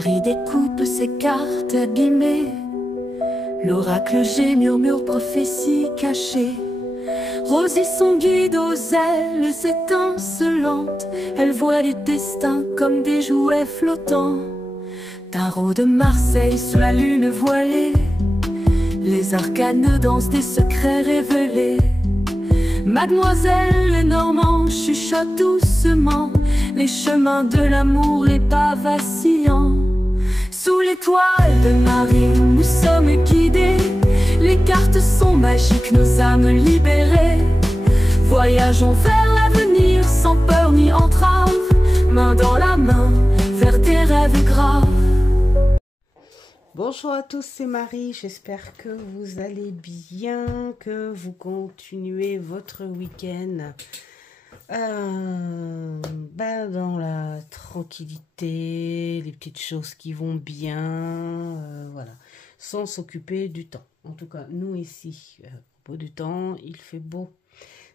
Marie découpe ses cartes abîmées. L'oracle G murmure prophétie cachée. Rosie son guide aux ailes étincelantes. Elle voit les destins comme des jouets flottants. Tarot de Marseille sous la lune voilée. Les arcanes dansent des secrets révélés. Mademoiselle Lenormand chuchote doucement les chemins de l'amour, les pas vacillants. Sous l'étoile de Marie, nous sommes guidés. Les cartes sont magiques, nos âmes libérées. Voyageons vers l'avenir sans peur ni entrave, main dans la main, vers des rêves graves. Bonjour à tous, c'est Marie, j'espère que vous allez bien, que vous continuez votre week-end dans la tranquillité, les petites choses qui vont bien, voilà, sans s'occuper du temps. En tout cas, nous ici, à propos du temps, il fait beau,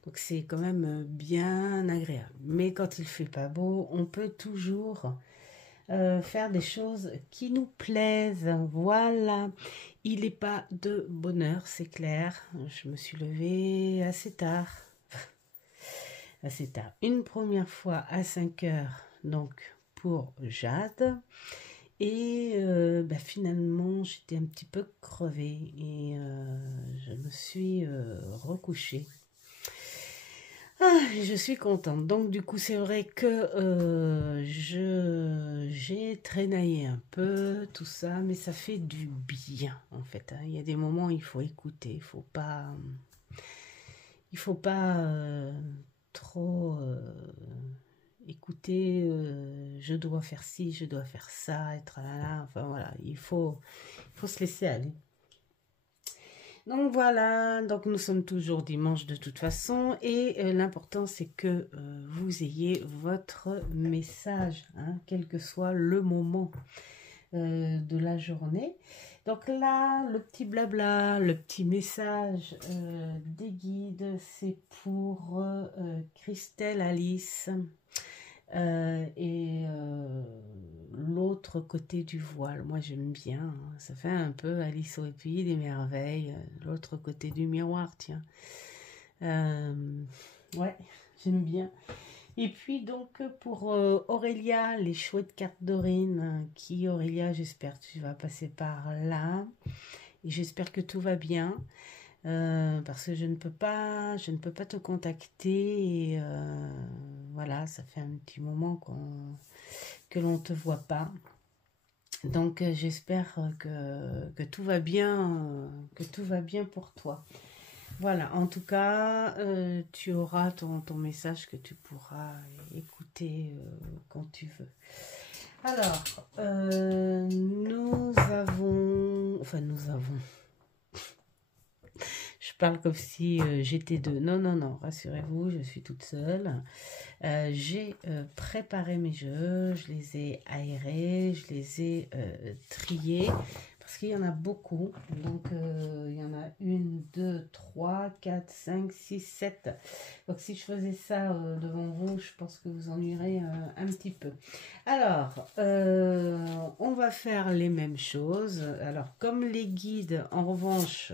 donc c'est quand même bien agréable. Mais quand il fait pas beau, on peut toujours faire des choses qui nous plaisent. Voilà, il n'est pas de bonne heure, c'est clair. Je me suis levée assez tard. Assez tard. Une première fois à 5 heures, donc pour Jade. Et finalement, j'étais un petit peu crevée et je me suis recouchée. Je suis contente. Donc du coup, c'est vrai que j'ai traînaillé un peu, tout ça, mais ça fait du bien en fait. Il y a des moments où il faut écouter, il faut pas trop écouter. Je dois faire ci, je dois faire ça, et tralala. Enfin voilà, il faut se laisser aller. Donc voilà, donc nous sommes toujours dimanche de toute façon et l'important c'est que vous ayez votre message, hein, quel que soit le moment de la journée. Donc là, le petit blabla, le petit message des guides, c'est pour Christelle, Alice et l'autre côté du voile. Moi j'aime bien, hein. Ça fait un peu Alice au pays des merveilles, l'autre côté du miroir, tiens. Ouais, j'aime bien. Et puis donc pour Aurélia, les chouettes cartes Dorine, qui Aurélia, j'espère que tu vas passer par là et j'espère que tout va bien. Parce que je ne peux pas te contacter et voilà, ça fait un petit moment que l'on ne te voit pas. Donc j'espère que tout va bien, pour toi. Voilà, en tout cas, tu auras ton message que tu pourras écouter quand tu veux. Alors, nous avons... Je parle comme si j'étais deux. Non, rassurez-vous, je suis toute seule. J'ai préparé mes jeux, je les ai aérés, je les ai triés, parce qu'il y en a beaucoup. Donc, il y en a 1, 2, 3, 4, 5, 6, 7. Donc, si je faisais ça devant vous, je pense que vous ennuierez un petit peu. Alors, on va faire les mêmes choses. Alors, comme les guides, en revanche...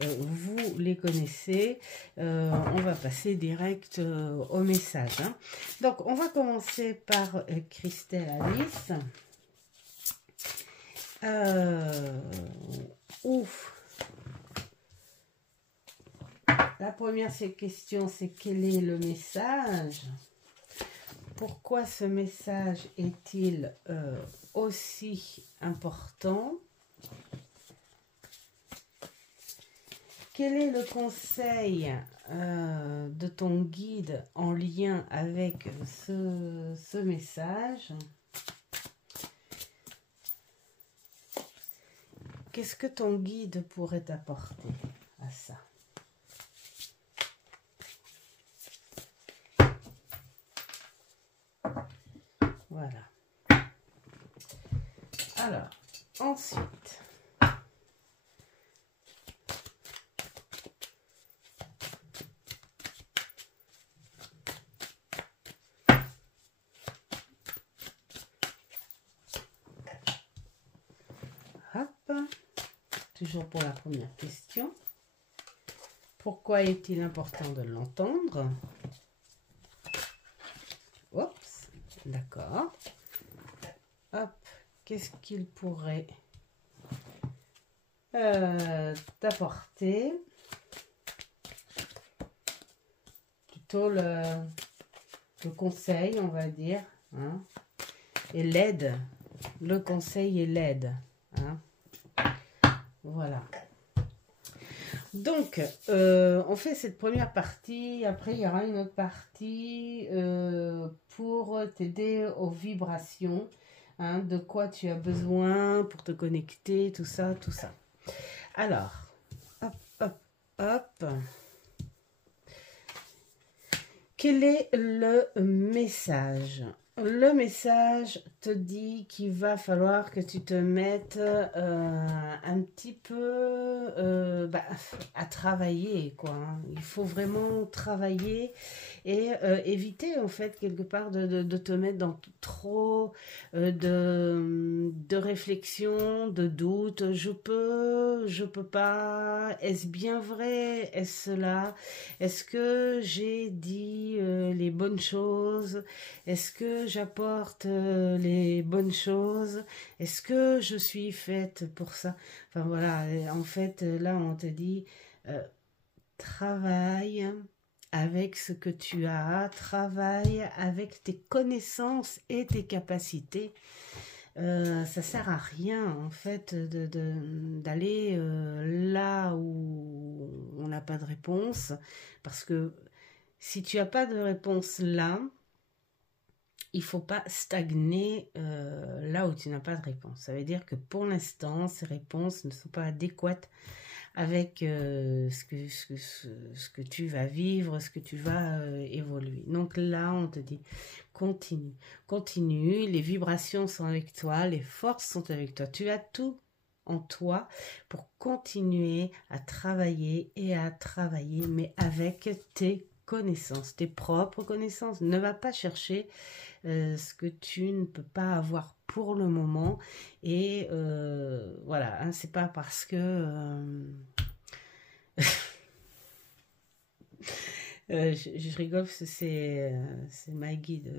vous les connaissez, on va passer direct au message, hein. Donc on va commencer par Christelle, Alice. La première question, c'est quel est le message? Pourquoi ce message est-il aussi important? Quel est le conseil de ton guide en lien avec ce message? Qu'est-ce que ton guide pourrait t'apporter à ça? Voilà. Alors, ensuite... toujours pour la première question. Pourquoi est-il important de l'entendre? Oups, d'accord. Hop, qu'est-ce qu'il pourrait t'apporter? Plutôt le conseil, on va dire, hein, et l'aide. Le conseil et l'aide. Hein. Voilà. Donc, on fait cette première partie. Après, il y aura une autre partie pour t'aider aux vibrations. Hein, de quoi tu as besoin pour te connecter, tout ça, tout ça. Alors, hop, hop, hop. Quel est le message? Le message te dit qu'il va falloir que tu te mettes un petit peu à travailler, quoi. Hein. Il faut vraiment travailler et éviter, en fait, quelque part de te mettre dans trop de réflexion, de doute. Je peux pas. Est-ce bien vrai? Est-ce cela? Est-ce que j'ai dit les bonnes choses? Est-ce que j'apporte les bonnes choses? Est-ce que je suis faite pour ça? Enfin voilà, en fait, là on te dit, travaille avec ce que tu as, travaille avec tes connaissances et tes capacités. Ça sert à rien en fait d'aller là où on n'a pas de réponse, parce que si tu n'as pas de réponse là, il faut pas stagner là où tu n'as pas de réponse. Ça veut dire que pour l'instant, ces réponses ne sont pas adéquates avec ce que tu vas vivre, ce que tu vas évoluer. Donc là, on te dit, continue, continue, les vibrations sont avec toi, les forces sont avec toi. Tu as tout en toi pour continuer à travailler et à travailler, mais avec tes connaissances, tes propres connaissances. Ne va pas chercher ce que tu ne peux pas avoir pour le moment. Et voilà, hein, c'est pas parce que... je rigole parce que c'est ma guide.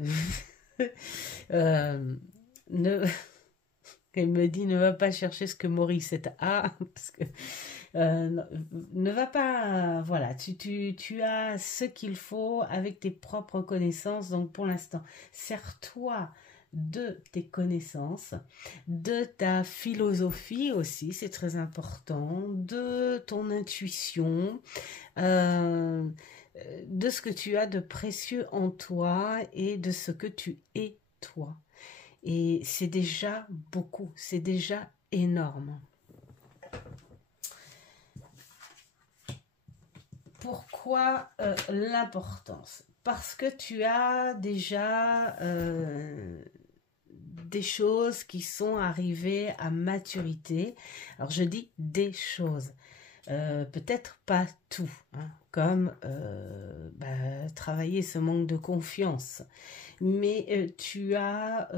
Elle me dit, ne va pas chercher ce que Maurice a, parce que ne va pas, voilà, tu as ce qu'il faut avec tes propres connaissances. Donc pour l'instant, sers-toi de tes connaissances, de ta philosophie aussi, c'est très important, de ton intuition, de ce que tu as de précieux en toi et de ce que tu es toi. Et c'est déjà beaucoup, c'est déjà énorme. Pourquoi l'importance? Parce que tu as déjà des choses qui sont arrivées à maturité. Alors je dis des choses. Peut-être pas tout, hein, comme travailler ce manque de confiance. Mais tu as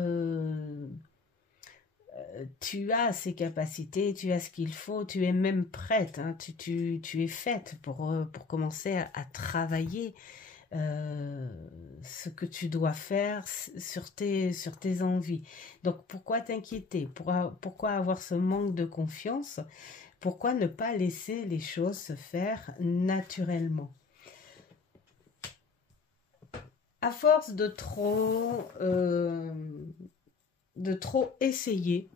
ces capacités, tu as ce qu'il faut, tu es même prête, hein, tu es faite pour commencer à travailler ce que tu dois faire sur tes envies. Donc pourquoi t'inquiéter? Pourquoi avoir ce manque de confiance? Pourquoi ne pas laisser les choses se faire naturellement? À force de trop essayer,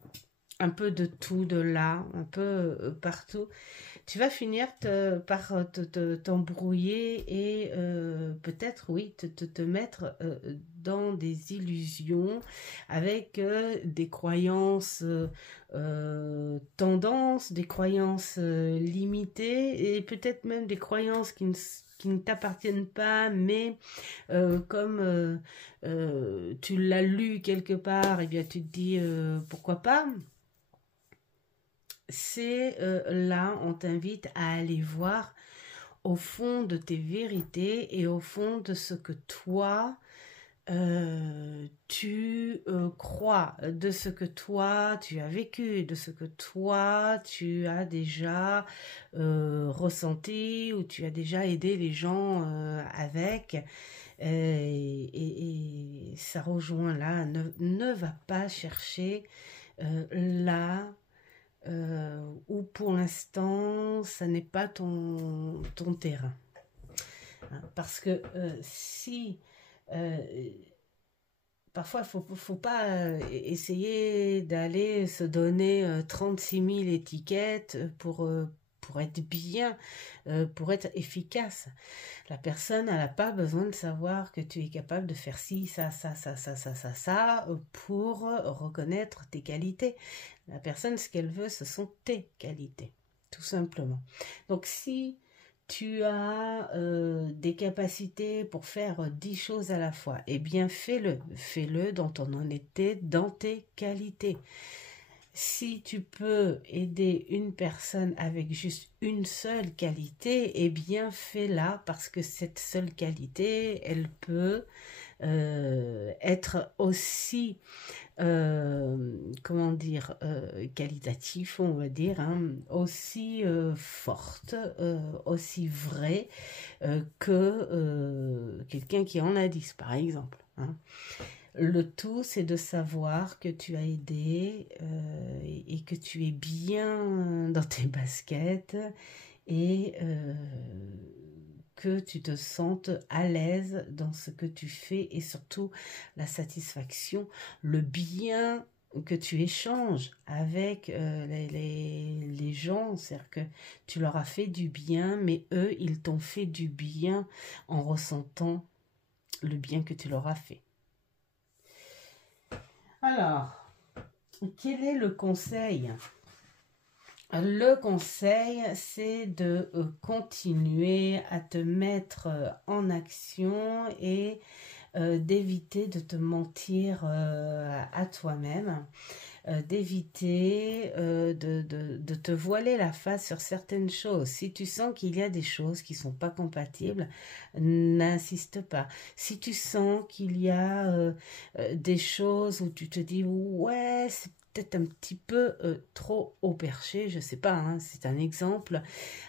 un peu de tout, de là, un peu partout, tu vas finir par t'embrouiller et peut-être, oui, te mettre dans des illusions avec des croyances tendances, des croyances limitées et peut-être même des croyances qui ne t'appartiennent pas, mais comme tu l'as lu quelque part, et bien tu te dis pourquoi pas. C'est là, on t'invite à aller voir au fond de tes vérités et au fond de ce que toi, tu crois de ce que toi tu as vécu, de ce que toi tu as déjà ressenti ou tu as déjà aidé les gens avec. Et ça rejoint là, ne va pas chercher là où pour l'instant ça n'est pas ton terrain. Hein, parce que si parfois faut pas essayer d'aller se donner 36 000 étiquettes pour être bien, pour être efficace. La personne, elle n'a pas besoin de savoir que tu es capable de faire ci, ça, pour reconnaître tes qualités. La personne, ce qu'elle veut, ce sont tes qualités, tout simplement. Donc, si tu as des capacités pour faire 10 choses à la fois, eh bien, fais-le dans ton honnêteté, dans tes qualités. Si tu peux aider une personne avec juste une seule qualité, eh bien fais-la parce que cette seule qualité, elle peut être aussi, comment dire, qualitatif, on va dire, hein, aussi forte, aussi vraie que quelqu'un qui en a 10, par exemple. Hein. Le tout, c'est de savoir que tu as aidé et que tu es bien dans tes baskets et que tu te sentes à l'aise dans ce que tu fais et surtout la satisfaction, le bien que tu échanges avec les gens, c'est-à-dire que tu leur as fait du bien, mais eux, ils t'ont fait du bien en ressentant le bien que tu leur as fait. Alors, quel est le conseil? Le conseil, c'est de continuer à te mettre en action et d'éviter de te mentir à toi-même, d'éviter de te voiler la face sur certaines choses. Si tu sens qu'il y a des choses qui ne sont pas compatibles, n'insiste pas. Si tu sens qu'il y a des choses où tu te dis « ouais, c'est peut-être un petit peu trop haut perché », je ne sais pas, hein, c'est un exemple.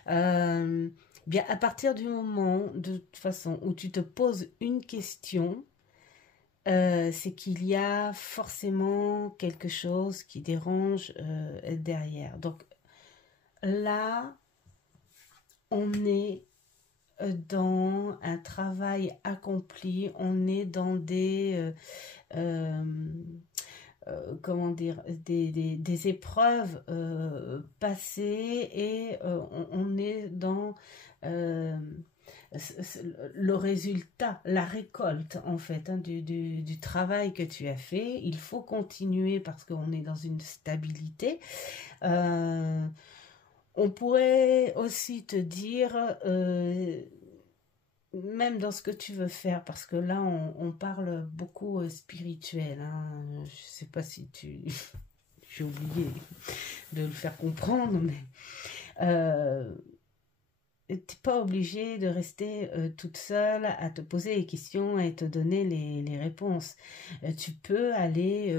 Bien, à partir du moment, de toute façon, où tu te poses une question, c'est qu'il y a forcément quelque chose qui dérange derrière. Donc là, on est dans un travail accompli, on est dans des... comment dire, des épreuves passées et on est dans le résultat, la récolte en fait hein, du travail que tu as fait. Il faut continuer parce qu'on est dans une stabilité. On pourrait aussi te dire même dans ce que tu veux faire, parce que là on parle beaucoup spirituel, hein. Je sais pas si tu... J'ai oublié de le faire comprendre, mais t'es pas obligé de rester toute seule à te poser les questions et te donner les réponses. Tu peux aller...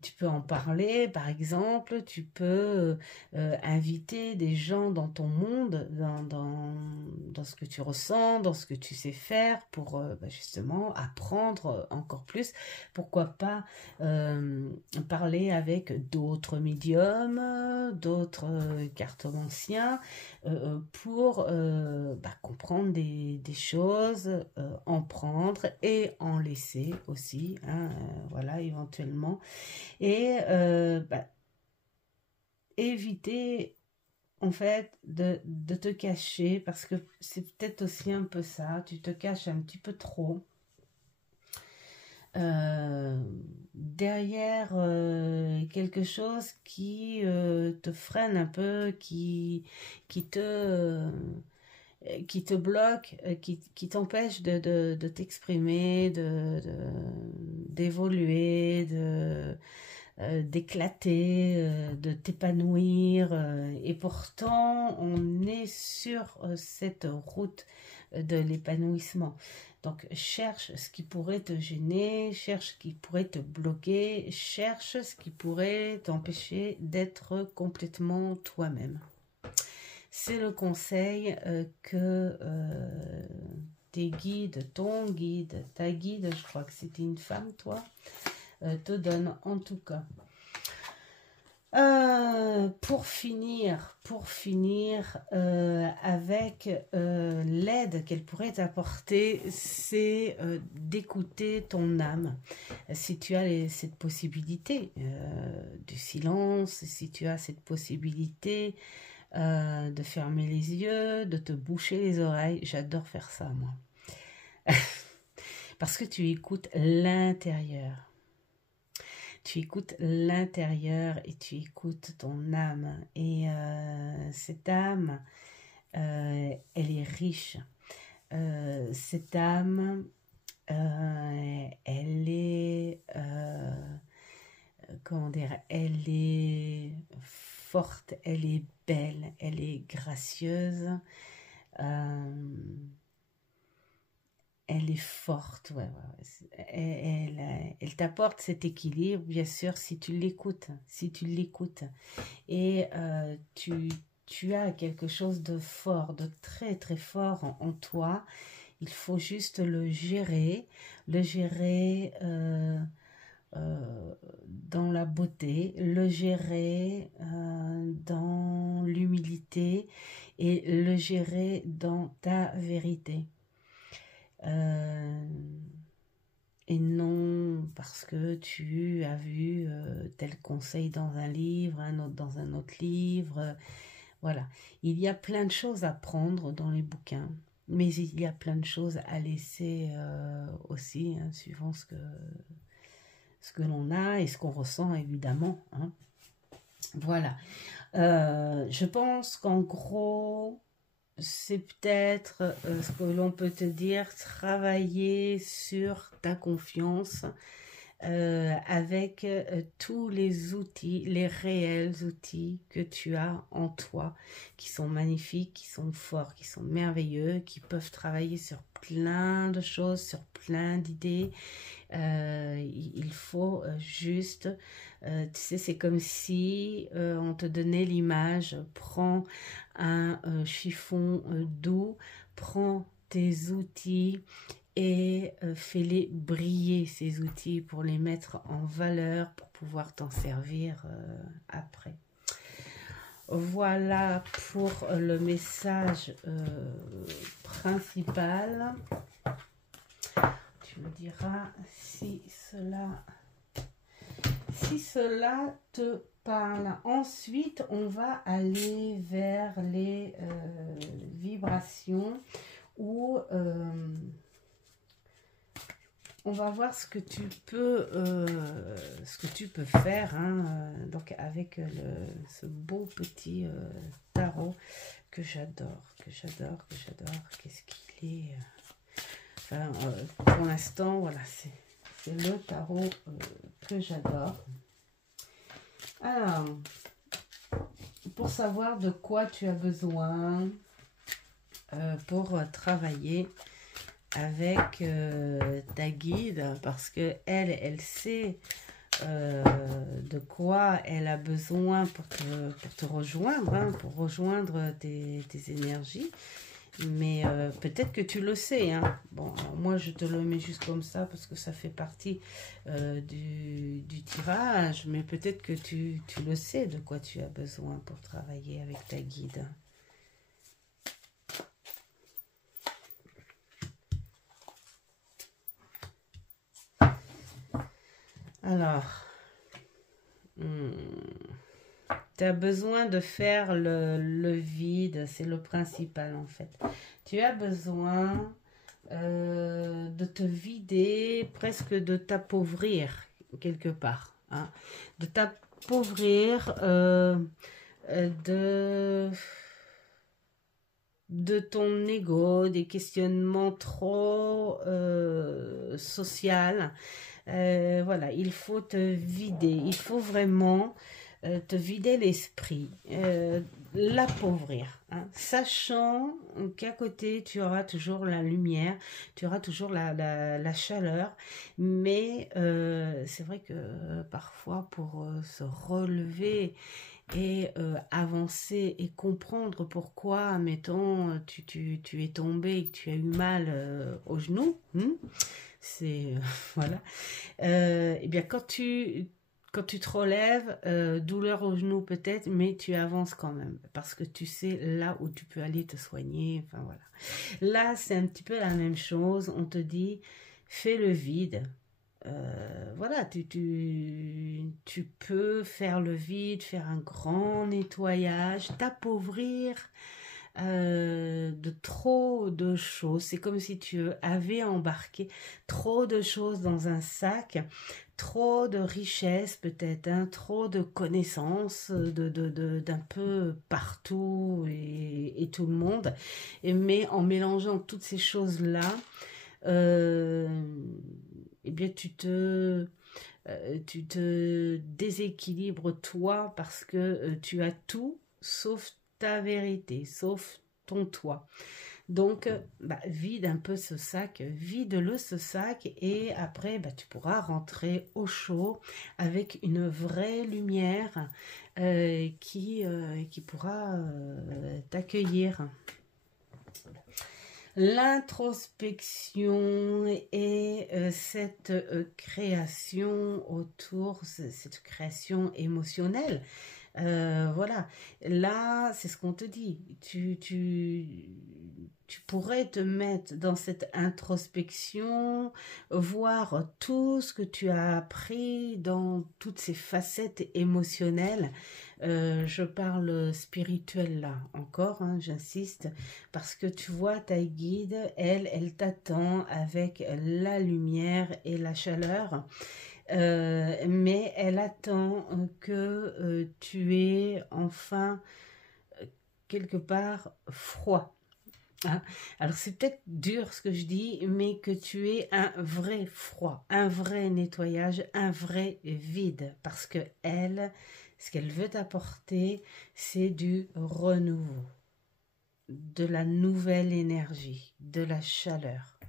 tu peux en parler, par exemple, tu peux inviter des gens dans ton monde, dans ce que tu ressens, dans ce que tu sais faire pour justement apprendre encore plus. Pourquoi pas parler avec d'autres médiums, d'autres cartomanciens pour comprendre des choses, en prendre et en laisser aussi, hein, voilà, éventuellement. Et éviter en fait de te cacher parce que c'est peut-être aussi un peu ça, tu te caches un petit peu trop derrière quelque chose qui te freine un peu, qui te bloque, qui t'empêche de t'exprimer, d'évoluer, d'éclater, de t'épanouir. Et pourtant, on est sur cette route de l'épanouissement. Donc, cherche ce qui pourrait te gêner, cherche ce qui pourrait te bloquer, cherche ce qui pourrait t'empêcher d'être complètement toi-même. C'est le conseil que tes guides, ton guide, ta guide, je crois que c'était une femme, toi, te donne en tout cas. Pour finir avec l'aide qu'elle pourrait t'apporter, c'est d'écouter ton âme. Si tu as cette possibilité du silence, si tu as cette possibilité de fermer les yeux, de te boucher les oreilles, j'adore faire ça moi. Parce que tu écoutes l'intérieur. Tu écoutes l'intérieur et tu écoutes ton âme. Et cette âme, elle est riche. Cette âme, elle est, comment dire, elle est forte, elle est belle, elle est gracieuse. Elle est forte, ouais. Elle t'apporte cet équilibre, bien sûr, si tu l'écoutes, Et tu as quelque chose de fort, de très très fort en toi. Il faut juste le gérer dans la beauté, le gérer dans l'humilité et le gérer dans ta vérité. Et non parce que tu as vu tel conseil dans un livre, un autre dans un autre livre. Voilà, il y a plein de choses à prendre dans les bouquins, mais il y a plein de choses à laisser aussi, hein, suivant ce que l'on a et ce qu'on ressent évidemment. Hein. Voilà, je pense qu'en gros... c'est peut-être ce que l'on peut te dire, travailler sur ta confiance avec tous les outils, les réels outils que tu as en toi, qui sont magnifiques, qui sont forts, qui sont merveilleux, qui peuvent travailler sur plein de choses, sur plein d'idées. Il faut juste, tu sais, c'est comme si on te donnait l'image, prends un chiffon doux, prends tes outils et fais-les briller, ces outils, pour les mettre en valeur, pour pouvoir t'en servir après. Voilà pour le message principal. Tu me diras si cela te parle. Ensuite, on va aller vers les vibrations où on va voir ce que tu peux faire, hein, donc avec ce beau petit tarot que j'adore. Qu'est-ce qu'il est enfin, pour l'instant, voilà, c'est le tarot que j'adore. Alors, pour savoir de quoi tu as besoin pour travailler avec ta guide, parce que elle sait de quoi elle a besoin pour te rejoindre, hein, pour rejoindre tes énergies. Mais peut-être que tu le sais, hein. Bon, alors moi je te le mets juste comme ça parce que ça fait partie du tirage, mais peut-être que tu le sais de quoi tu as besoin pour travailler avec ta guide. Alors, tu as besoin de faire le vide, c'est le principal en fait. Tu as besoin de te vider, presque de t'appauvrir quelque part. Hein, de t'appauvrir de ton ego, des questionnements trop social. Voilà, il faut te vider, il faut vraiment te vider l'esprit, l'appauvrir, hein, sachant qu'à côté, tu auras toujours la lumière, tu auras toujours la chaleur, mais c'est vrai que parfois, pour se relever et avancer et comprendre pourquoi, mettons, tu es tombé et que tu as eu mal au genou, c'est voilà. Eh bien, quand tu te relèves, douleur au genou peut-être, mais tu avances quand même parce que tu sais là où tu peux aller te soigner. Enfin voilà. Là, c'est un petit peu la même chose. On te dit, fais le vide. Voilà, tu peux faire le vide, faire un grand nettoyage, t'appauvrir de trop de choses. C'est comme si tu avais embarqué trop de choses dans un sac, trop de richesses peut-être, hein, trop de connaissances d'un peu partout et tout le monde. Mais en mélangeant toutes ces choses-là, euh, eh bien tu te déséquilibres toi parce que tu as tout sauf ta vérité, sauf ton toi. Donc, vide un peu ce sac, vide-le ce sac et après, tu pourras rentrer au chaud avec une vraie lumière qui pourra t'accueillir. L'introspection et cette création autour, cette création émotionnelle, voilà, là, c'est ce qu'on te dit. Tu pourrais te mettre dans cette introspection, voir tout ce que tu as appris dans toutes ces facettes émotionnelles. Je parle spirituel là, encore, hein, j'insiste, parce que tu vois, ta guide, elle t'attend avec la lumière et la chaleur. Mais elle attend que tu aies enfin quelque part froid. Hein. Alors c'est peut-être dur ce que je dis, mais que tu aies un vrai froid, un vrai nettoyage, un vrai vide, parce que elle, ce qu'elle veut t'apporter, c'est du renouveau, de la nouvelle énergie, de la chaleur.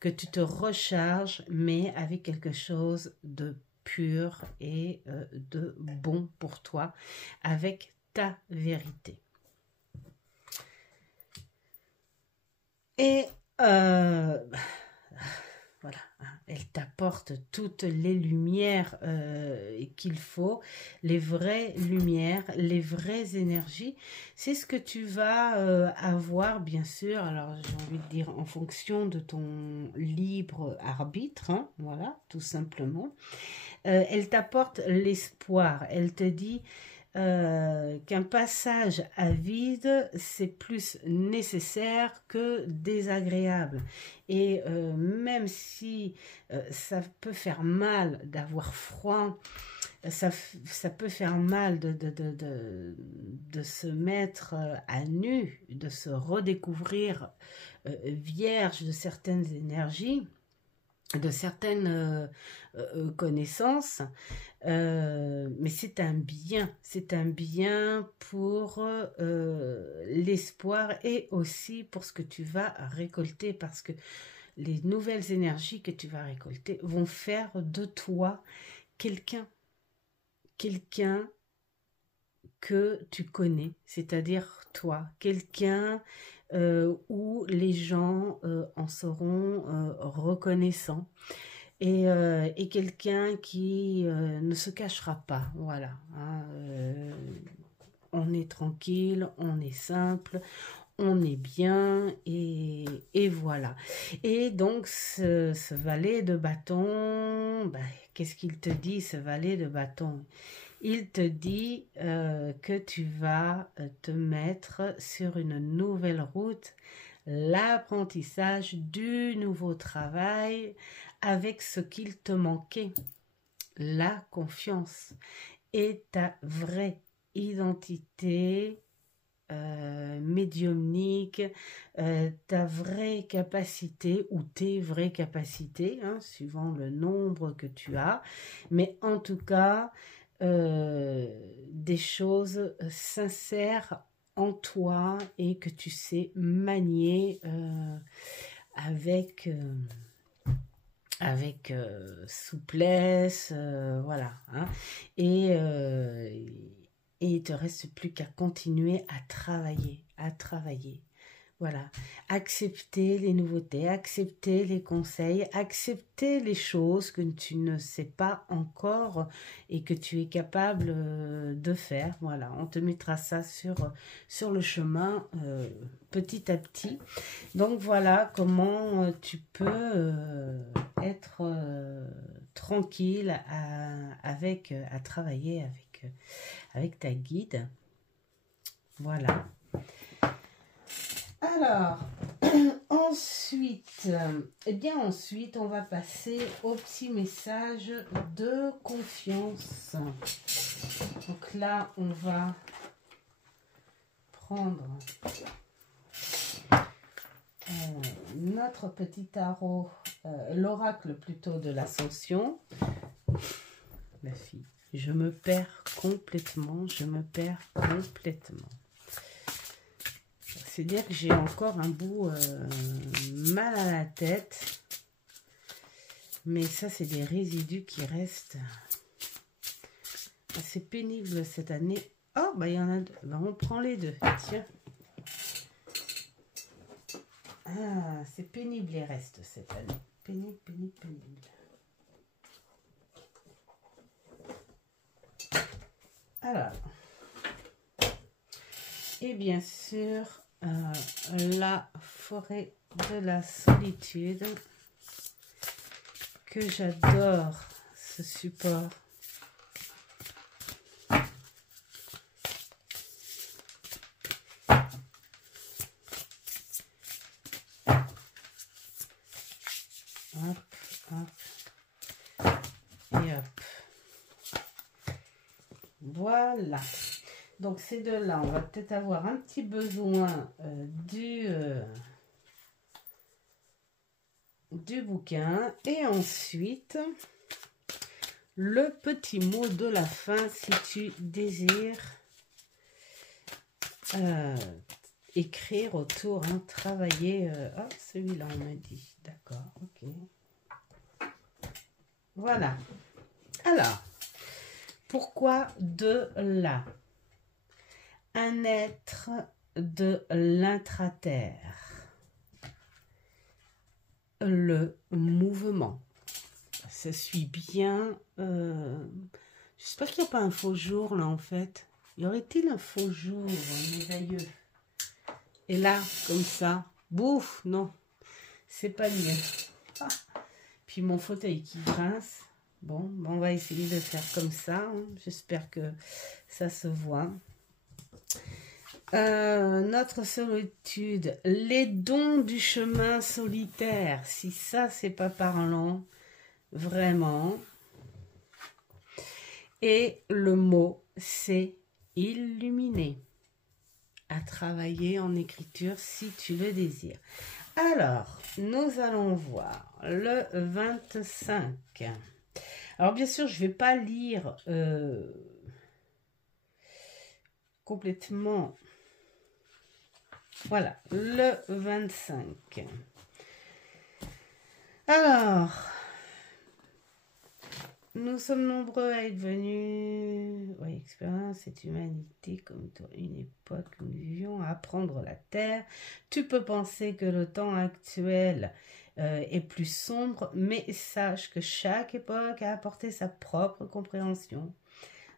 Que tu te recharges, mais avec quelque chose de pur et de bon pour toi, avec ta vérité. Et voilà, elle t'apporte toutes les lumières qu'il faut, les vraies lumières, les vraies énergies. C'est ce que tu vas avoir, bien sûr, alors j'ai envie de dire en fonction de ton libre arbitre, hein, voilà, tout simplement. Elle t'apporte l'espoir, elle te dit qu'un passage à vide, c'est plus nécessaire que désagréable. Et même si ça peut faire mal d'avoir froid, ça peut faire mal de se mettre à nu, de se redécouvrir vierge de certaines énergies, de certaines connaissances, mais c'est un bien pour l'espoir et aussi pour ce que tu vas récolter, parce que les nouvelles énergies que tu vas récolter vont faire de toi quelqu'un que tu connais, c'est-à-dire toi, quelqu'un où les gens en seront reconnaissants. Et quelqu'un qui ne se cachera pas, voilà. Hein, on est tranquille, on est simple, on est bien, et voilà. Et donc, ce valet de bâton, qu'est-ce qu'il te dit, ce valet de bâton? Il te dit que tu vas te mettre sur une nouvelle route, l'apprentissage du nouveau travail avec ce qu'il te manquait, la confiance et ta vraie identité médiumnique, ta vraie capacité ou tes vraies capacités, hein, suivant le nombre que tu as, mais en tout cas, des choses sincères en toi et que tu sais manier avec souplesse, voilà. Hein. Et il te reste plus qu'à continuer à travailler, Voilà, accepter les nouveautés, accepter les conseils, accepter les choses que tu ne sais pas encore et que tu es capable de faire. Voilà, on te mettra ça sur le chemin petit à petit. Donc voilà comment tu peux être tranquille à travailler avec ta guide. Voilà. Alors, ensuite, on va passer au petit message de confiance. Donc là, on va prendre notre petit tarot, l'oracle plutôt de l'ascension. La fille, je me perds complètement. C'est dire que j'ai encore un bout mal à la tête. Mais ça, c'est des résidus qui restent assez pénibles cette année. Oh, bah il y en a deux. Bah, on prend les deux. Tiens. Ah, c'est pénible les restes cette année. Pénible. Alors. Et bien sûr... la forêt de la solitude, que j'adore ce support. Et hop. Voilà. Donc ces deux-là, on va peut-être avoir un petit besoin du bouquin. Et ensuite, le petit mot de la fin, si tu désires écrire autour, hein, travailler. Ah, celui-là, on m'a dit. D'accord, ok. Voilà. Alors, pourquoi de là? Un être de l'intraterre. Le mouvement. Ça suit bien. J'espère qu'il n'y a pas un faux jour là en fait. Y aurait-il un faux jour, mes aïeux? Et là, comme ça, bouf, non, c'est pas mieux. Ah. Puis mon fauteuil qui grince. Bon, on va essayer de faire comme ça. Hein. J'espère que ça se voit. Notre solitude, les dons du chemin solitaire, si ça c'est pas parlant, vraiment. Et le mot c'est illuminer, à travailler en écriture si tu le désires. Alors, nous allons voir le 25. Alors bien sûr, je vais pas lire complètement. Voilà, le 25. Alors, nous sommes nombreux à être venus, oui, expérience cette humanité comme toi, une époque où nous vivions à apprendre la terre. Tu peux penser que le temps actuel est plus sombre, mais sache que chaque époque a apporté sa propre compréhension.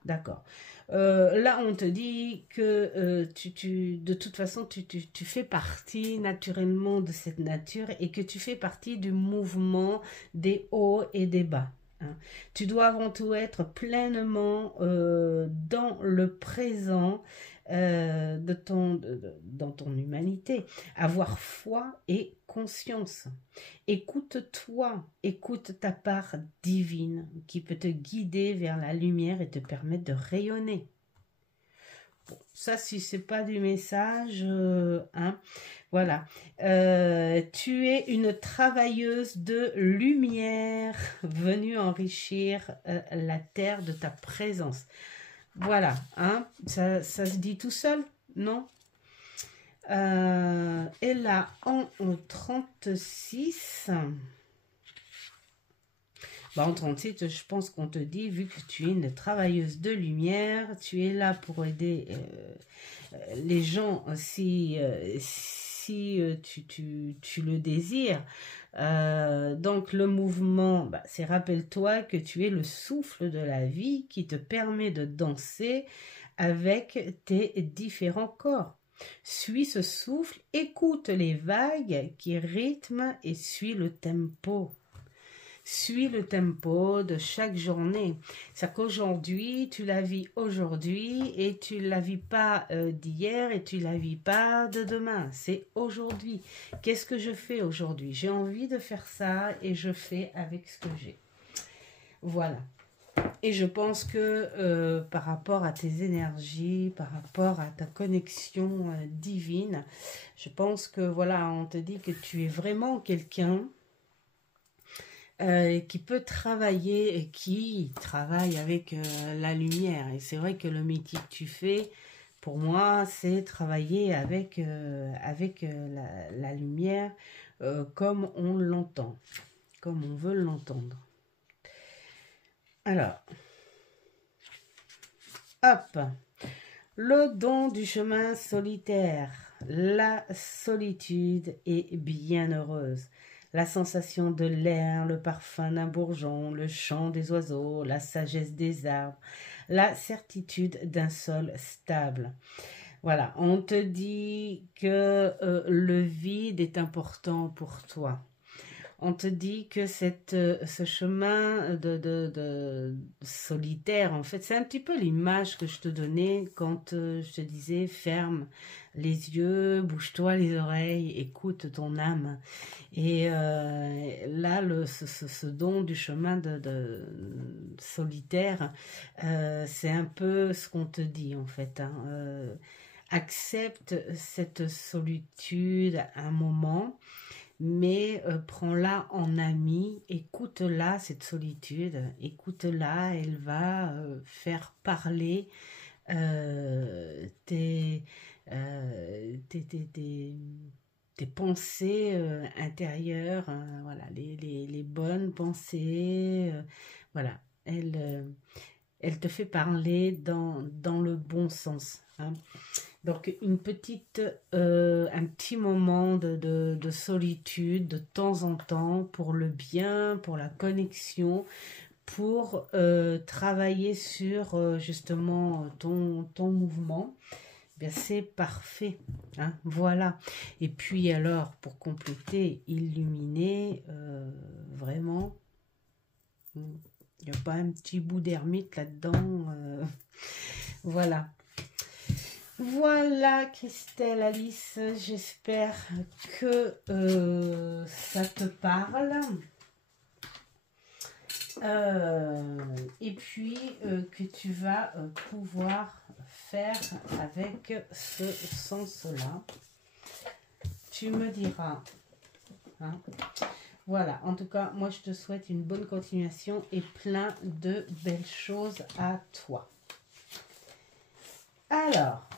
D'accord. Là, on te dit que de toute façon, tu fais partie naturellement de cette nature et que tu fais partie du mouvement des hauts et des bas. Hein. Tu dois avant tout être pleinement dans le présent dans ton humanité. Avoir foi et conscience. Écoute-toi, écoute ta part divine qui peut te guider vers la lumière et te permettre de rayonner. Bon, ça, si c'est pas du message, hein, voilà. Tu es une travailleuse de lumière venue enrichir la terre de ta présence. Voilà, hein, ça se dit tout seul, non? Et là, en 36... Bah, en 36, je pense qu'on te dit, vu que tu es une travailleuse de lumière, tu es là pour aider les gens si tu le désires. Donc le mouvement, bah, c'est rappelle-toi que tu es le souffle de la vie qui te permet de danser avec tes différents corps. Suis ce souffle, écoute les vagues qui rythment et suis le tempo. Suis le tempo de chaque journée. C'est qu'aujourd'hui, tu la vis aujourd'hui et tu la vis pas d'hier et tu la vis pas de demain. C'est aujourd'hui. Qu'est-ce que je fais aujourd'hui? J'ai envie de faire ça et je fais avec ce que j'ai. Voilà. Et je pense que par rapport à tes énergies, par rapport à ta connexion divine, je pense que voilà, on te dit que tu es vraiment quelqu'un qui peut travailler et qui travaille avec la lumière. Et c'est vrai que le métier que tu fais, pour moi, c'est travailler avec, la lumière comme on l'entend, comme on veut l'entendre. Alors, hop, le don du chemin solitaire, la solitude est bienheureuse. La sensation de l'air, le parfum d'un bourgeon, le chant des oiseaux, la sagesse des arbres, la certitude d'un sol stable. Voilà, on te dit que le vide est important pour toi. On te dit que ce chemin de solitaire, en fait, c'est un petit peu l'image que je te donnais quand je te disais ferme les yeux, bouge-toi les oreilles, écoute ton âme. Et là, ce don du chemin de solitaire, c'est un peu ce qu'on te dit en fait. Hein. Accepte cette solitude un moment, mais prends-la en ami, écoute-la, cette solitude, écoute-la, elle va faire parler tes pensées intérieures, voilà, les bonnes pensées, voilà, elle te fait parler dans le bon sens. Hein. Donc un petit moment de solitude de temps en temps pour le bien, pour la connexion, pour travailler sur justement ton mouvement. Bien, c'est parfait. Hein, voilà. Et puis alors, pour compléter, illuminer, vraiment, il n'y a pas un petit bout d'ermite là-dedans. Voilà. Voilà, Christelle, Alice, j'espère que ça te parle. Et puis que tu vas pouvoir faire avec ce sens-là. Tu me diras. Hein. Voilà, en tout cas, moi je te souhaite une bonne continuation et plein de belles choses à toi. Alors,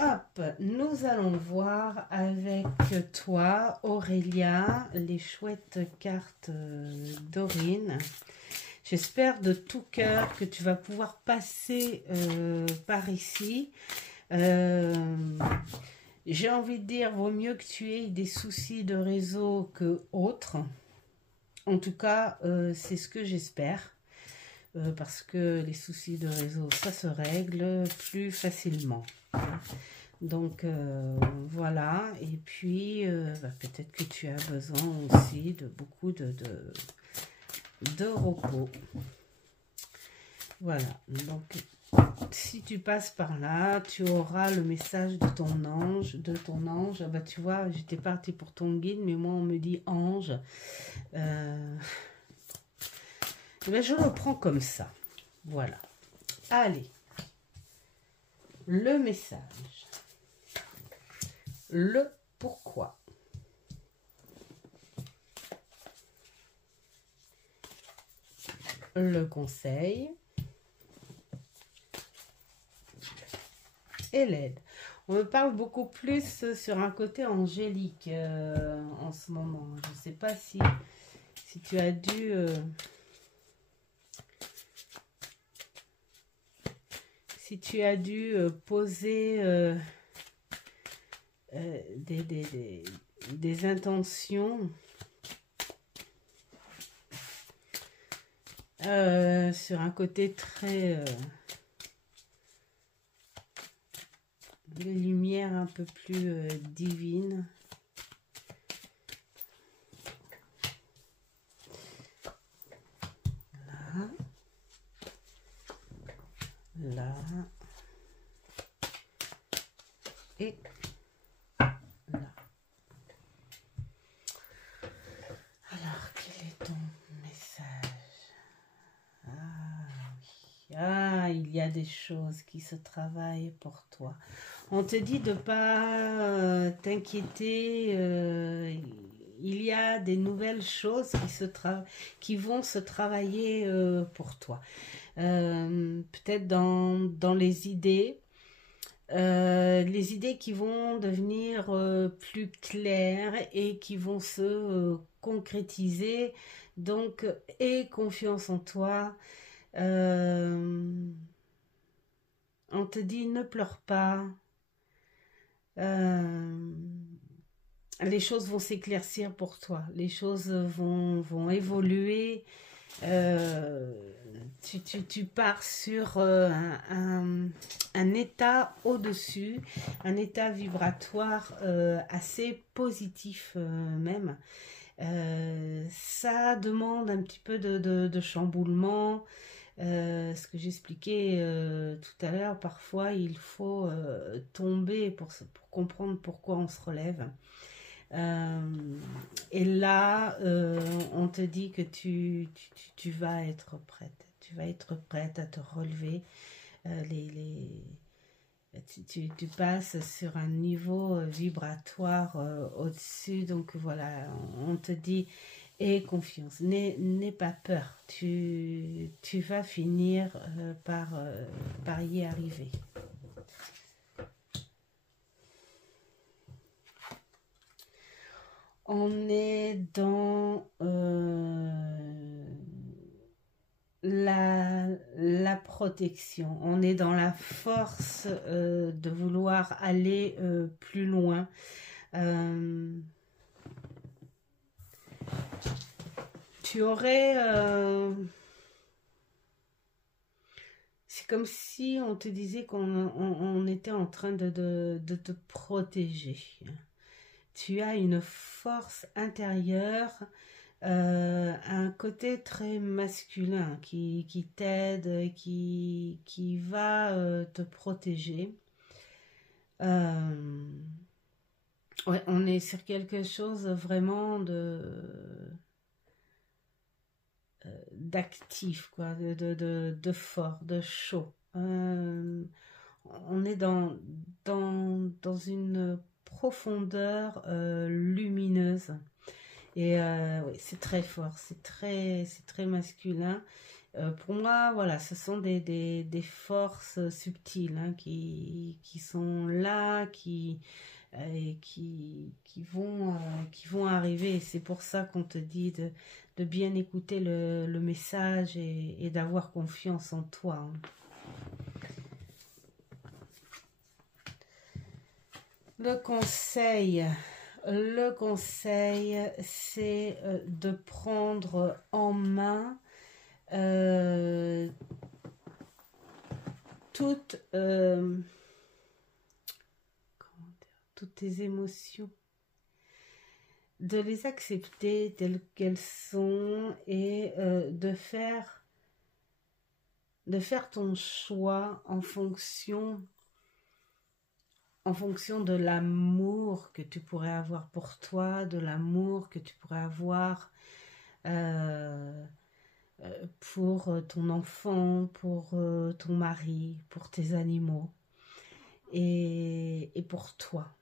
hop, nous allons voir avec toi, Aurélia, les chouettes cartes d'Aurine. J'espère de tout cœur que tu vas pouvoir passer par ici. J'ai envie de dire, vaut mieux que tu aies des soucis de réseau que autres. En tout cas, c'est ce que j'espère. Parce que les soucis de réseau, ça se règle plus facilement. Donc, voilà. Et puis, peut-être que tu as besoin aussi de beaucoup de repos. Voilà. Donc, si tu passes par là, tu auras le message de ton ange. Ah bah, tu vois, j'étais partie pour ton guide, mais moi, on me dit ange. Ben, je le prends comme ça. Voilà. Allez. le message, le pourquoi, le conseil et l'aide. On me parle beaucoup plus sur un côté angélique en ce moment. Je ne sais pas si tu as dû... si tu as dû poser des intentions sur un côté très... de lumière un peu plus divine. Là et là. Alors, quel est ton message? Il y a des choses qui se travaillent pour toi. On te dit de pas t'inquiéter. Il y a des nouvelles choses qui vont se travailler pour toi. Peut-être dans les idées qui vont devenir plus claires et qui vont se concrétiser. Donc, aie confiance en toi. On te dit ne pleure pas. Les choses vont s'éclaircir pour toi. Les choses vont évoluer. Tu pars sur un état au-dessus, un état vibratoire assez positif même. Ça demande un petit peu de chamboulement. Ce que j'expliquais tout à l'heure, parfois il faut tomber pour comprendre pourquoi on se relève. Et là, on te dit que tu vas être prête. Tu vas être prête à te relever. Tu passes sur un niveau vibratoire au-dessus. Donc voilà, on te dit, aie confiance. N'aie pas peur. Tu vas finir par y arriver. On est dans la protection. On est dans la force de vouloir aller plus loin. Tu aurais... c'est comme si on te disait qu'on était en train de te protéger. Tu as une force intérieure, un côté très masculin qui t'aide, qui va te protéger. Ouais, on est sur quelque chose vraiment d'actif, quoi, de fort, de chaud. On est dans une profondeur lumineuse et oui, c'est très fort, c'est très masculin. Pour moi, voilà, ce sont des forces subtiles hein, qui sont là, qui vont arriver. C'est pour ça qu'on te dit de bien écouter le message et d'avoir confiance en toi. Hein. Le conseil, c'est de prendre en main toutes tes émotions, de les accepter telles qu'elles sont et de faire ton choix en fonction de l'amour que tu pourrais avoir pour toi, de l'amour que tu pourrais avoir pour ton enfant, pour ton mari, pour tes animaux. et pour toi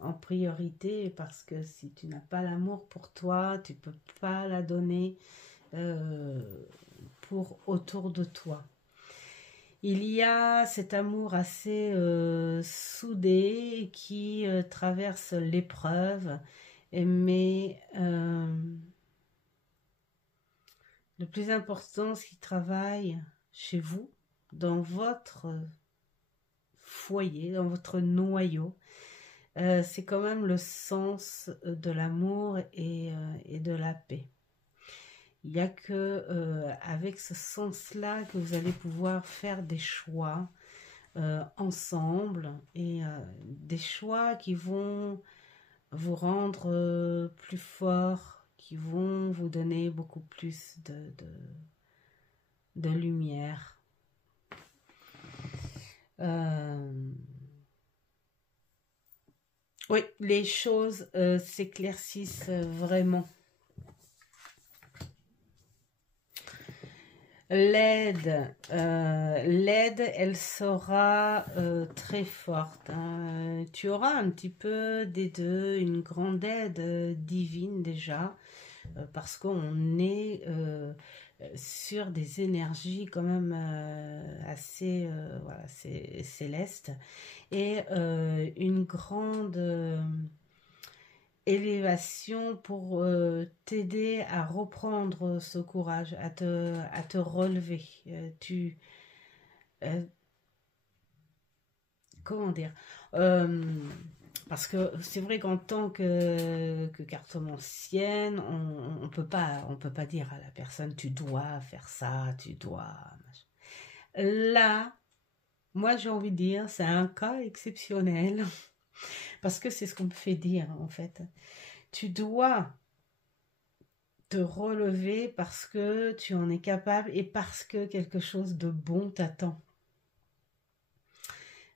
en priorité, parce que si tu n'as pas l'amour pour toi, tu peux pas la donner pour autour de toi. Il y a cet amour assez soudé qui traverse l'épreuve, mais le plus important, c'est qu'il travaille chez vous, dans votre foyer, dans votre noyau. C'est quand même le sens de l'amour et de la paix. Il n'y a que avec ce sens-là que vous allez pouvoir faire des choix ensemble, et des choix qui vont vous rendre plus fort, qui vont vous donner beaucoup plus de lumière. Oui, les choses s'éclaircissent vraiment. L'aide, elle sera très forte. Hein. Tu auras un petit peu des deux, une grande aide divine déjà, parce qu'on est sur des énergies quand même assez voilà, célestes, et une grande élévation pour t'aider à reprendre ce courage, à te relever. Comment dire, parce que c'est vrai qu'en tant que cartomancienne, on peut pas dire à la personne tu dois faire ça, tu dois. Là, moi j'ai envie de dire, c'est un cas exceptionnel. Parce que c'est ce qu'on me fait dire, en fait. Tu dois te relever parce que tu en es capable et parce que quelque chose de bon t'attend.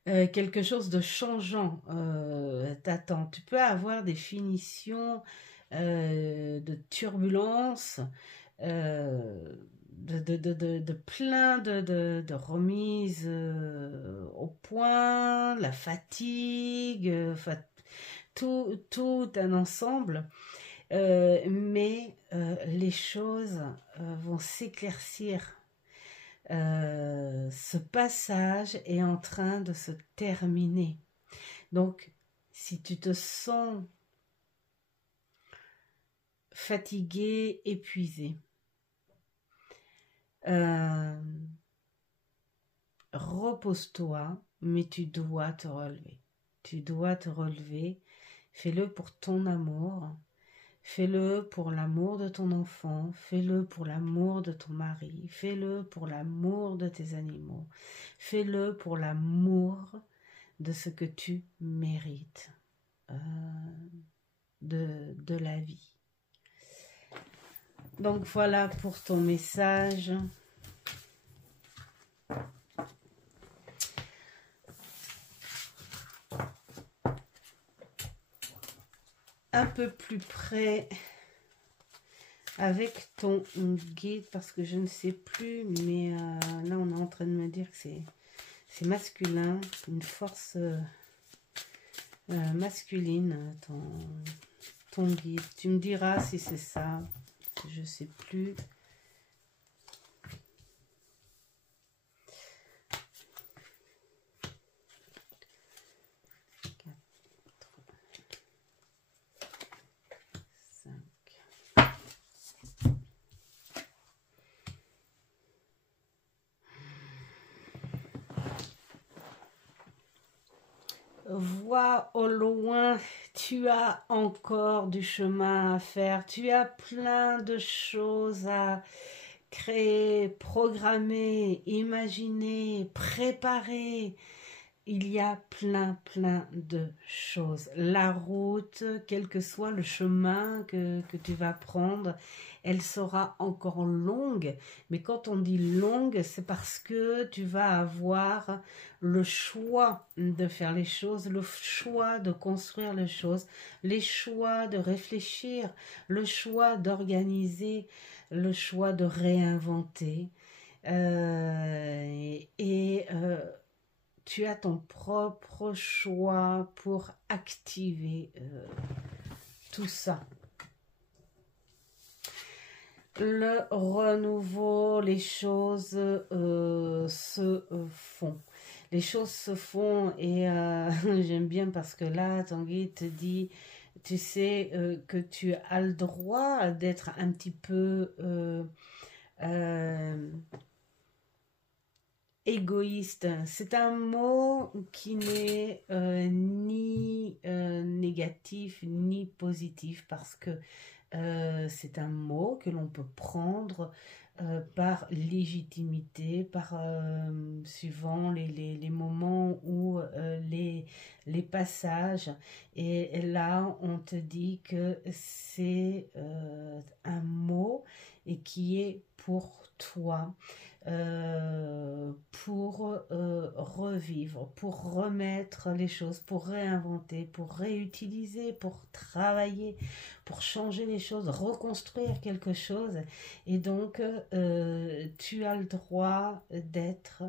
Quelque chose de changeant t'attend. Tu peux avoir des finitions de turbulences, de plein de remises au point, la fatigue, tout un ensemble, mais les choses vont s'éclaircir. Ce passage est en train de se terminer. Donc, si tu te sens fatigué, épuisé, repose-toi, mais tu dois te relever. Tu dois te relever. Fais-le pour ton amour. Fais-le pour l'amour de ton enfant. Fais-le pour l'amour de ton mari. Fais-le pour l'amour de tes animaux. Fais-le pour l'amour de ce que tu mérites de la vie. Donc voilà pour ton message. Un peu plus près avec ton guide, parce que je ne sais plus, mais là on est en train de me dire que c'est masculin, une force masculine, ton guide. Tu me diras si c'est ça, je ne sais plus. Vois au loin, tu as encore du chemin à faire, tu as plein de choses à créer, programmer, imaginer, préparer. Il y a plein de choses. La route, quel que soit le chemin que tu vas prendre, elle sera encore longue. Mais quand on dit longue, c'est parce que tu vas avoir le choix de faire les choses, le choix de construire les choses, les choix de réfléchir, le choix d'organiser, le choix de réinventer. tu as ton propre choix pour activer tout ça. Le renouveau, les choses se font. Les choses se font et j'aime bien parce que là, ton guide te dit, tu sais que tu as le droit d'être un petit peu égoïste. C'est un mot qui n'est ni négatif ni positif parce que c'est un mot que l'on peut prendre par légitimité, suivant les moments ou les passages. Et là, on te dit que c'est un mot et qui est pour toi. Pour revivre, pour remettre les choses, pour réinventer, pour réutiliser, pour travailler, pour changer les choses, reconstruire quelque chose. Et donc, tu as le droit d'être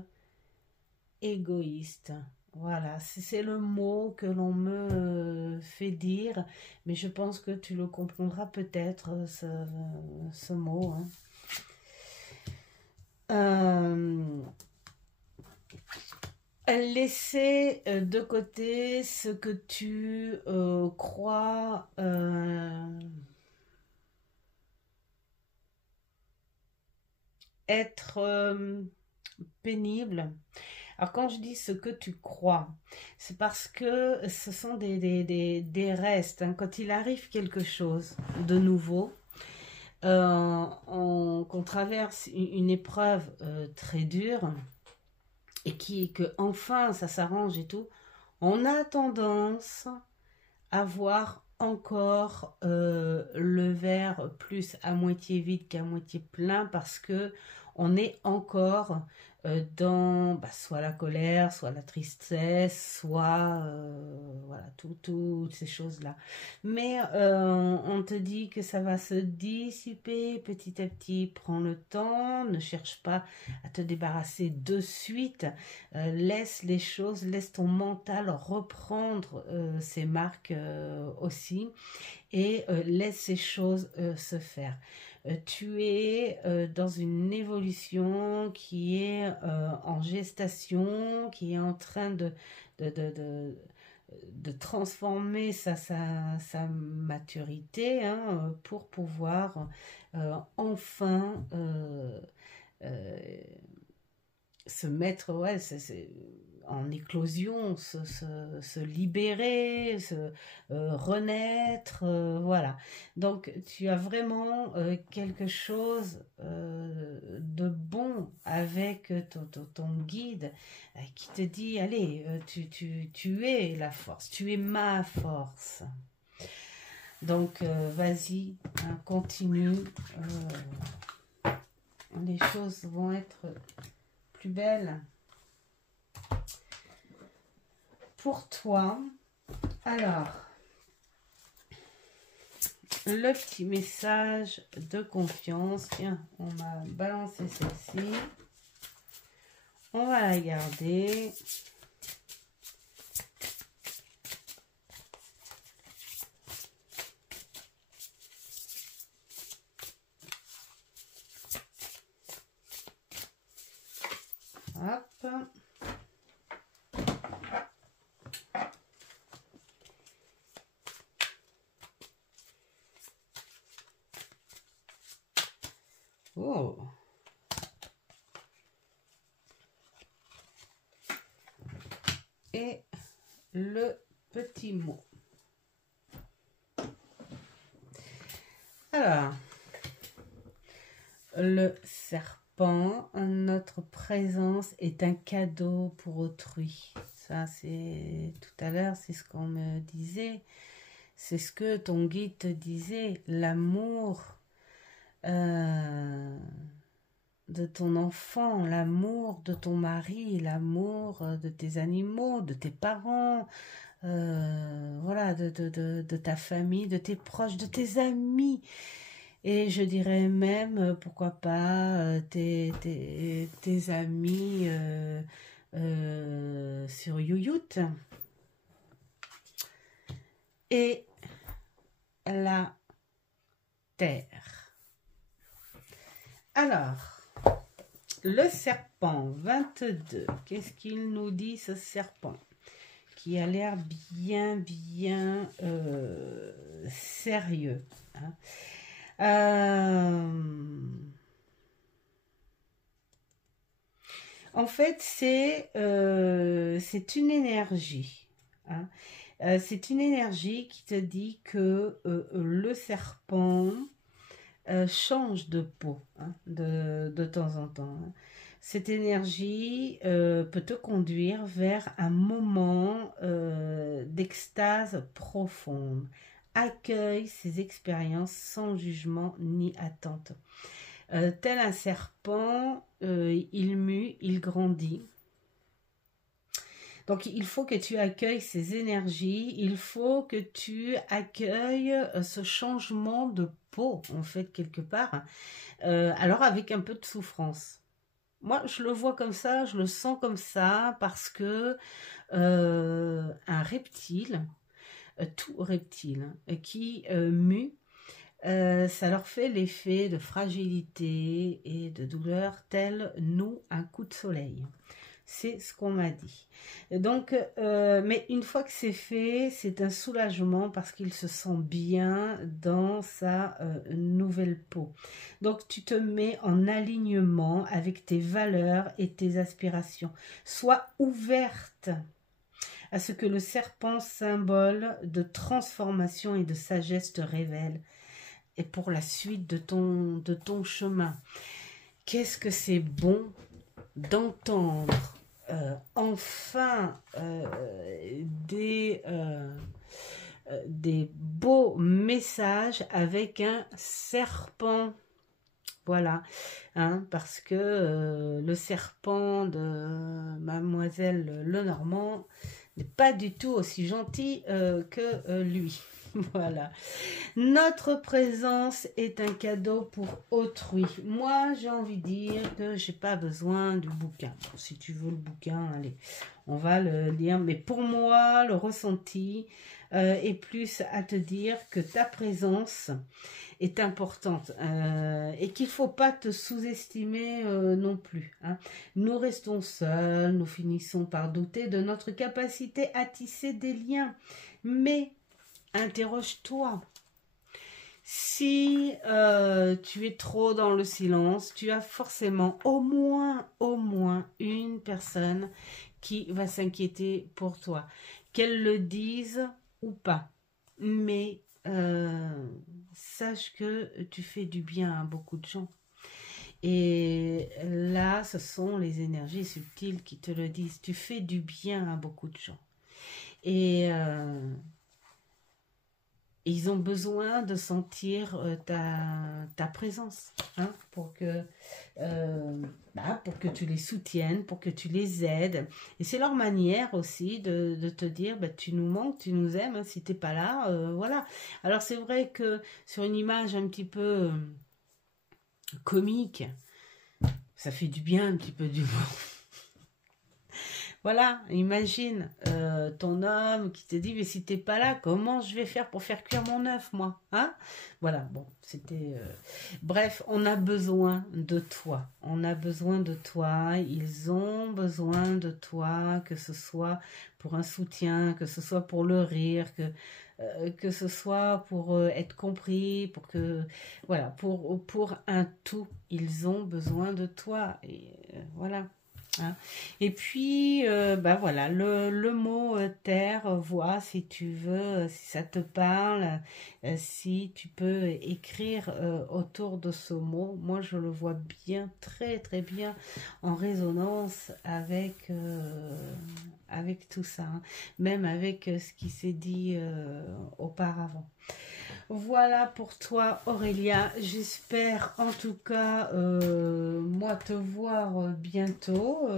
égoïste. Voilà, c'est le mot que l'on me fait dire, mais je pense que tu le comprendras peut-être, ce mot, hein. Laisser de côté ce que tu crois être pénible. Alors quand je dis ce que tu crois, c'est parce que ce sont des restes, hein. Quand il arrive quelque chose de nouveau, qu'on traverse une épreuve très dure et que enfin ça s'arrange et tout, on a tendance à voir encore le verre plus à moitié vide qu'à moitié plein parce que on est encore dans soit la colère, soit la tristesse, soit voilà, toutes ces choses-là. Mais on te dit que ça va se dissiper petit à petit. Prends le temps, ne cherche pas à te débarrasser de suite. Laisse les choses, laisse ton mental reprendre ses marques aussi et laisse ces choses se faire. Tu es dans une évolution qui est en gestation, qui est en train de transformer sa maturité, hein, pour pouvoir enfin se mettre en éclosion, se libérer, renaître, voilà. Donc tu as vraiment quelque chose de bon avec ton guide qui te dit, allez, tu es la force, tu es ma force. Donc vas-y, hein, continue, les choses vont être plus belles pour toi. Alors, le petit message de confiance. Tiens, on m'a balancé celle-ci. On va la garder. Hop. Oh. Et le petit mot. Alors, le serpent, notre présence est un cadeau pour autrui. Ça, c'est tout à l'heure, c'est ce qu'on me disait. C'est ce que ton guide te disait. L'amour de ton enfant, l'amour de ton mari, l'amour de tes animaux, de tes parents, voilà, de ta famille, de tes proches, de tes amis. Et je dirais même, pourquoi pas, tes amis sur YouYout. Et la terre. Alors, le serpent 22, qu'est-ce qu'il nous dit ce serpent? Qui a l'air bien sérieux. Hein. En fait, c'est une énergie. Hein. C'est une énergie qui te dit que le serpent change de peau, hein, de temps en temps. Hein. Cette énergie peut te conduire vers un moment d'extase profonde. Accueille ces expériences sans jugement ni attente. Tel un serpent, il mue, il grandit. Donc, il faut que tu accueilles ces énergies, il faut que tu accueilles ce changement de peau, en fait, quelque part. Alors, avec un peu de souffrance. Moi, je le vois comme ça, je le sens comme ça, parce que un reptile, tout reptile, qui mue, ça leur fait l'effet de fragilité et de douleur, tel nous, un coup de soleil. C'est ce qu'on m'a dit. Donc, mais une fois que c'est fait, c'est un soulagement parce qu'il se sent bien dans sa nouvelle peau. Donc, tu te mets en alignement avec tes valeurs et tes aspirations. Sois ouverte à ce que le serpent, symbole de transformation et de sagesse, te révèle. Et pour la suite de ton chemin. Qu'est-ce que c'est bon d'entendre enfin des beaux messages avec un serpent. Voilà, hein, parce que le serpent de Mademoiselle Lenormand n'est pas du tout aussi gentil que lui. Voilà. Notre présence est un cadeau pour autrui. Moi, j'ai envie de dire que j'ai pas besoin du bouquin. Bon, si tu veux le bouquin, allez, on va le lire. Mais pour moi, le ressenti est plus à te dire que ta présence est importante et qu'il ne faut pas te sous-estimer non plus. Hein. Nous restons seuls, nous finissons par douter de notre capacité à tisser des liens. Mais interroge-toi. Si tu es trop dans le silence, tu as forcément au moins une personne qui va s'inquiéter pour toi. Qu'elle le dise ou pas. Mais sache que tu fais du bien à beaucoup de gens. Et là, ce sont les énergies subtiles qui te le disent. Tu fais du bien à beaucoup de gens. Et ils ont besoin de sentir ta présence, hein, pour que tu les soutiennes, pour que tu les aides. Et c'est leur manière aussi de te dire, tu nous manques, tu nous aimes, hein, si tu n'es pas là, voilà. Alors c'est vrai que sur une image un petit peu comique, ça fait du bien un petit peu d'humour. Voilà, imagine ton homme qui te dit, mais si t'es pas là, comment je vais faire pour faire cuire mon œuf, moi, hein? Voilà, bon, c'était... Bref, on a besoin de toi. On a besoin de toi. Ils ont besoin de toi, que ce soit pour un soutien, que ce soit pour le rire, que ce soit pour être compris, pour que... Voilà, pour un tout. Ils ont besoin de toi. Et voilà. Hein. Et puis, voilà, le mot terre, vois si tu veux, si ça te parle, si tu peux écrire autour de ce mot. Moi, je le vois bien, très très bien en résonance avec tout ça, hein. Même avec ce qui s'est dit auparavant. Voilà pour toi Aurélia, j'espère en tout cas moi te voir bientôt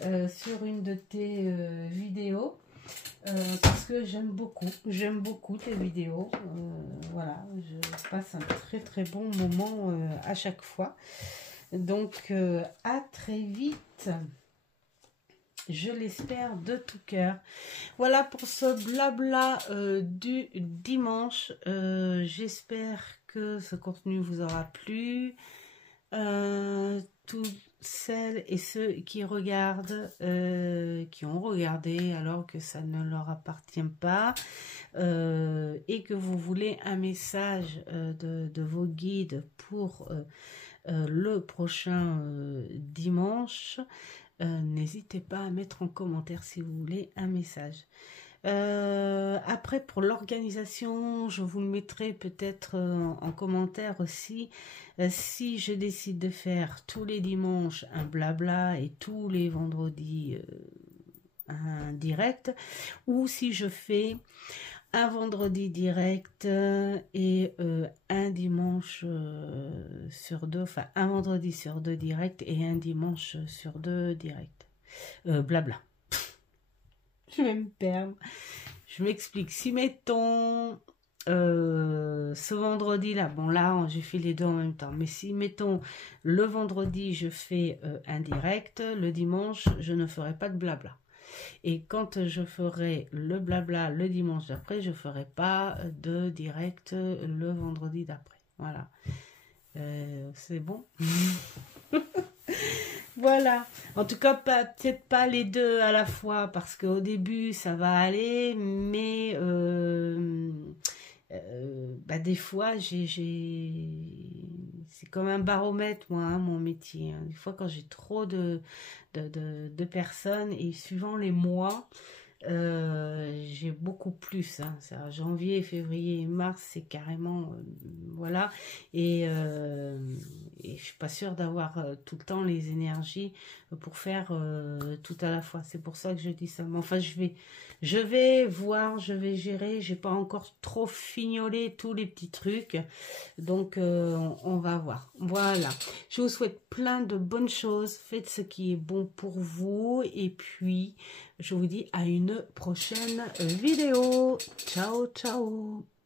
sur une de tes vidéos parce que j'aime beaucoup tes vidéos, voilà, je passe un très très bon moment à chaque fois, donc à très vite. Je l'espère de tout cœur. Voilà pour ce blabla du dimanche. J'espère que ce contenu vous aura plu. Toutes celles et ceux qui regardent, qui ont regardé alors que ça ne leur appartient pas, et que vous voulez un message de vos guides pour le prochain dimanche, n'hésitez pas à mettre en commentaire si vous voulez un message. Après, pour l'organisation, je vous le mettrai peut-être en commentaire aussi. Si je décide de faire tous les dimanches un blabla et tous les vendredis un direct, ou si je fais un vendredi direct et un dimanche sur deux, enfin un vendredi sur deux direct et un dimanche sur deux direct. Blabla. Je vais me perdre. Je m'explique. Si mettons ce vendredi-là, bon là j'ai fait les deux en même temps, mais si mettons le vendredi je fais un direct, le dimanche je ne ferai pas de blabla. Et quand je ferai le blabla le dimanche d'après, je ferai pas de direct le vendredi d'après. Voilà. C'est bon. Voilà. En tout cas, peut-être pas les deux à la fois, parce qu'au début, ça va aller, mais des fois, c'est comme un baromètre, moi, hein, mon métier. Hein. Des fois, quand j'ai trop de personnes, et suivant les mois, j'ai beaucoup plus, hein. Janvier, février, mars, c'est carrément voilà, et je suis pas sûre d'avoir tout le temps les énergies pour faire tout à la fois. C'est pour ça que je dis ça. Mais enfin, je vais voir, je vais gérer. J'ai pas encore trop fignolé tous les petits trucs, donc on va voir. Voilà, je vous souhaite plein de bonnes choses. Faites ce qui est bon pour vous, et puis je vous dis à une prochaine vidéo. Ciao, ciao.